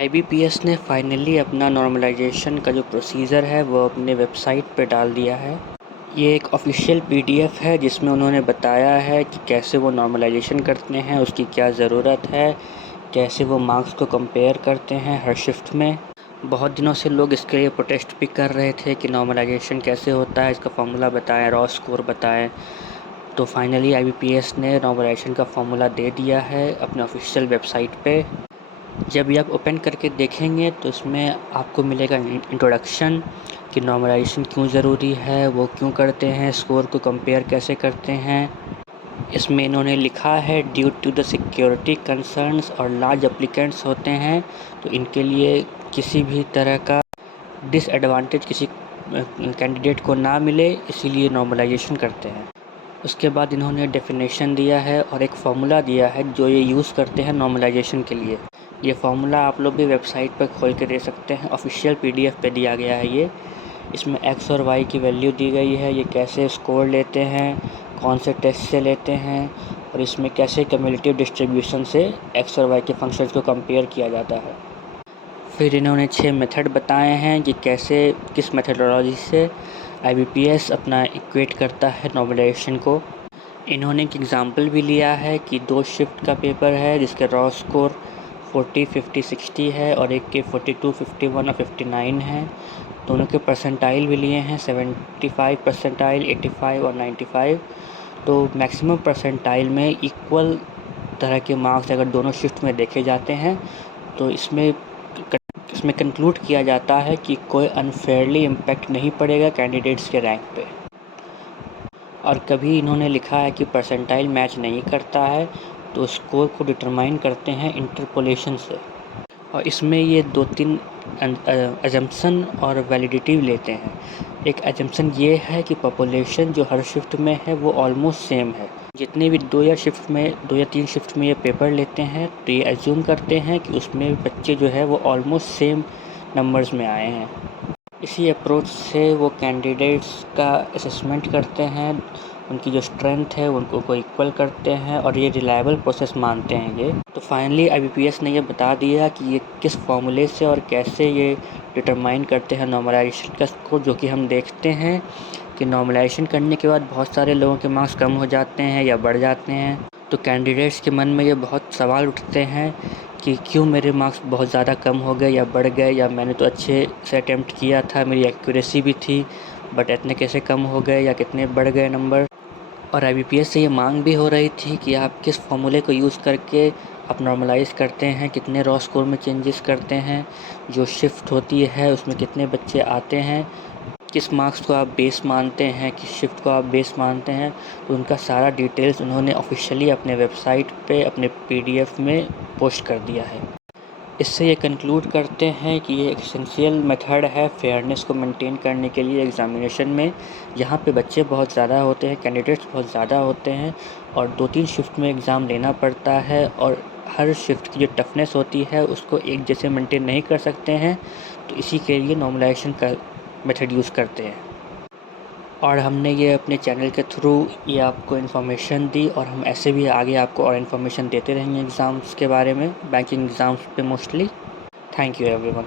IBPS ने finally अपना normalisation का जो प्रोसीजर है वो अपने वेबसाइट पे डाल दिया है। ये एक ऑफिशियल पीडीएफ है जिसमें उन्होंने बताया है कि कैसे वो नॉर्मलाइजेशन करते हैं, उसकी क्या ज़रूरत है, कैसे वो मार्क्स को कंपेयर करते हैं हर शिफ्ट में। बहुत दिनों से लोग इसके लिए प्रोटेस्ट भी कर रहे थे कि नॉर्मलाइजेशन कैसे होता है, इसका फार्मूला बताएं, रॉ स्कोर बताएं। तो फाइनली आईबीपीएस ने नॉर्मलाइजेशन का फार्मूला दे दिया है अपने ऑफिशियल वेबसाइट पे। जब ये आप ओपन करके देखेंगे तो इसमें आपको मिलेगा इंट्रोडक्शन कि नॉर्मलाइजेशन क्यों ज़रूरी है, वो क्यों करते हैं, स्कोर को कंपेयर कैसे करते हैं। इसमें इन्होंने लिखा है due to the security concerns और लार्ज एप्लीकेंट्स होते हैं तो इनके लिए किसी भी तरह का डिसएडवांटेज किसी कैंडिडेट को ना मिले, इसीलिए नॉर्मलाइजेशन करते हैं। उसके बाद इन्होंने डेफिनेशन दिया है और एक फार्मूला दिया है जो ये यूज़ करते हैं नॉर्मलाइजेशन के लिए। ये फार्मूला आप लोग भी वेबसाइट पर खोल के दे सकते हैं, ऑफिशियल पीडीएफ पे दिया गया है ये। इसमें एक्स और वाई की वैल्यू दी गई है, ये कैसे स्कोर लेते हैं, कौन से टेस्ट से लेते हैं और इसमें कैसे कम्युलेटिव डिस्ट्रीब्यूशन से एक्स और वाई के फंक्शंस को कंपेयर किया जाता है। फिर इन्होंने 6 मेथड बताए हैं कि कैसे किस मेथडोलॉजी से आईबीपीएस अपना इक्वेट करता है नॉर्मलाइजेशन को। इन्होंने एक एग्ज़ाम्पल भी लिया है कि 2 शिफ्ट का पेपर है जिसके रॉ स्कोर 40, 50, 60 है और एक के 42, 51 और 59 है। दोनों के परसेंटाइल भी लिए हैं 75 परसेंटाइल, 85 और 95। तो मैक्सिमम परसेंटाइल में इक्वल तरह के मार्क्स अगर दोनों शिफ्ट में देखे जाते हैं तो इसमें कंक्लूड किया जाता है कि कोई अनफेयरली इम्पैक्ट नहीं पड़ेगा कैंडिडेट्स के रैंक पे। और कभी इन्होंने लिखा है कि परसेंटाइल मैच नहीं करता है तो स्कोर को डिटरमाइन करते हैं इंटरपोलेशन से। और इसमें ये 2-3 अजम्पशन और वैलिडिटी लेते हैं। एक अजम्पशन ये है कि पॉपुलेशन जो हर शिफ्ट में है वो ऑलमोस्ट सेम है। जितने भी 2 या 3 शिफ्ट में ये पेपर लेते हैं तो ये एज्यूम करते हैं कि उसमें बच्चे जो है वो ऑलमोस्ट सेम नंबर्स में आए हैं। इसी अप्रोच से वो कैंडिडेट्स का असेसमेंट करते हैं, उनकी जो स्ट्रेंथ है उनको इक्वल करते हैं और ये रिलायबल प्रोसेस मानते हैं ये। तो फाइनली आईबीपीएस ने ये बता दिया कि ये किस फॉर्मूले से और कैसे ये डिटरमाइन करते हैं नॉर्मलाइजेशन का स्कोर, जो कि हम देखते हैं कि नॉर्मलाइजेशन करने के बाद बहुत सारे लोगों के मार्क्स कम हो जाते हैं या बढ़ जाते हैं। तो कैंडिडेट्स के मन में ये बहुत सवाल उठते हैं कि क्यों मेरे मार्क्स बहुत ज़्यादा कम हो गए या बढ़ गए, या मैंने तो अच्छे से अटैम्प्ट किया था, मेरी एक्यूरेसी भी थी, बट इतने कैसे कम हो गए या कितने बढ़ गए नंबर। और आईबीपीएस से ये मांग भी हो रही थी कि आप किस फॉर्मूले को यूज़ करके आप नॉर्मलाइज़ करते हैं, कितने रॉ स्कोर में चेंजेस करते हैं, जो शिफ्ट होती है उसमें कितने बच्चे आते हैं, किस मार्क्स को आप बेस मानते हैं, किस शिफ्ट को आप बेस मानते हैं। तो उनका सारा डिटेल्स उन्होंने ऑफिशियली अपने वेबसाइट पे अपने पीडीएफ में पोस्ट कर दिया है। इससे ये कंक्लूड करते हैं कि ये एसेंशियल मेथड है फेयरनेस को मेंटेन करने के लिए एग्ज़ामिनेशन में, जहाँ पे बच्चे बहुत ज़्यादा होते हैं, कैंडिडेट्स बहुत ज़्यादा होते हैं और 2-3 शिफ्ट में एग्ज़ाम लेना पड़ता है और हर शिफ्ट की जो टफनेस होती है उसको एक जैसे मेंटेन नहीं कर सकते हैं। तो इसी के लिए नॉर्मलाइजेशन का मेथड यूज़ करते हैं। और हमने ये अपने चैनल के थ्रू ये आपको इन्फॉर्मेशन दी और हम ऐसे भी आगे आपको और इन्फॉर्मेशन देते रहेंगे एग्ज़ाम्स के बारे में, बैंकिंग एग्ज़ाम्स पे मोस्टली। Thank you everyone.